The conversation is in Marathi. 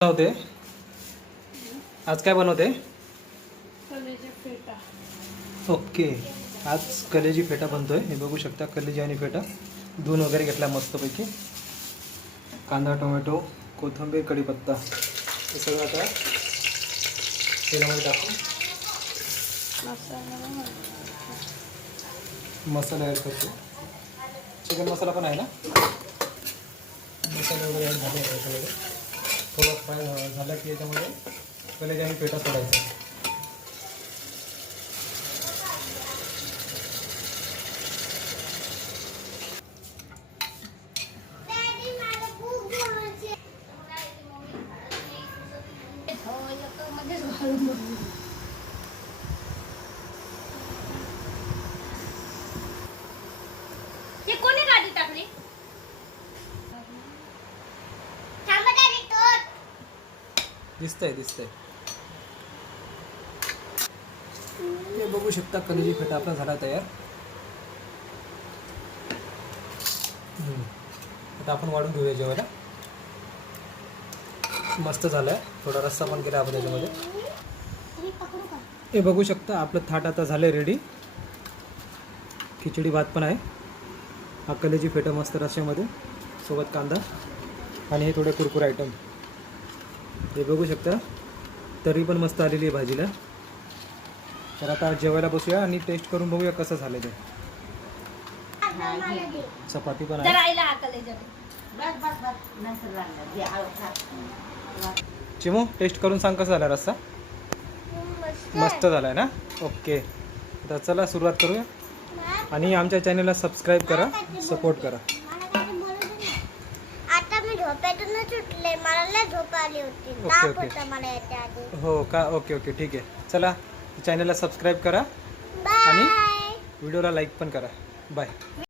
बनवते आज काय बनवते? कलेजी फेटा. ओके, आज कलेजी फेटा बनतोय. हे बघू शकता, कलेजी आणि फेटा धुवून वगैरे घेतला मस्तपैकी. कांदा, टोमॅटो, कोथिंबीर, कढीपत्ता हे सगळं आता तेलामध्ये टाकून मसाला ॲड करतो. चिकन मसाला पण आहे ना, मसाला वगैरे ॲड झाले याच्यामध्ये. थोडं फ्राय झालं की याच्यामध्ये कलेजी आणि पेटा सोडायचा. कोणी गाडी टाकली? दिसतंय हे बघू शकता, कलेजी फेटा आपला झाला तयार. आता आपण वाढून घेऊया जेवायला. मस्त झालंय. थोडा रस्सा पण केला आपण त्याच्यामध्ये. हे बघू शकता, आपलं थाट आता झालंय रेडी. खिचडी भात पण आहे. हा कलेजी फेटा मस्त रस्स्यामध्ये सोबत कांदा आणि हे थोडे कुरकुर आयटम. हे बघू शकता, तरी पण मस्त आलेली आहे भाजीला. तर आता जेवायला बसूया आणि टेस्ट करून बघूया कसं झालं ते. चपाती पण आहे. चिमू, टेस्ट करून सांग कसं झाला रस्सा. मस्त झालाय ना. ओके, तर चला सुरुवात करूया. आणि आमच्या चॅनलला सबस्क्राईब करा, सपोर्ट करा. आता मी झोपेतूनच उठले, मला लय झोप आली होती. ओके ओके, मला याच्या आधी. हो का. ओके ओके, ठीक आहे. चला, चॅनलला सबस्क्राईब करा आणि बाय. व्हिडिओला लाईक पण करा. बाय.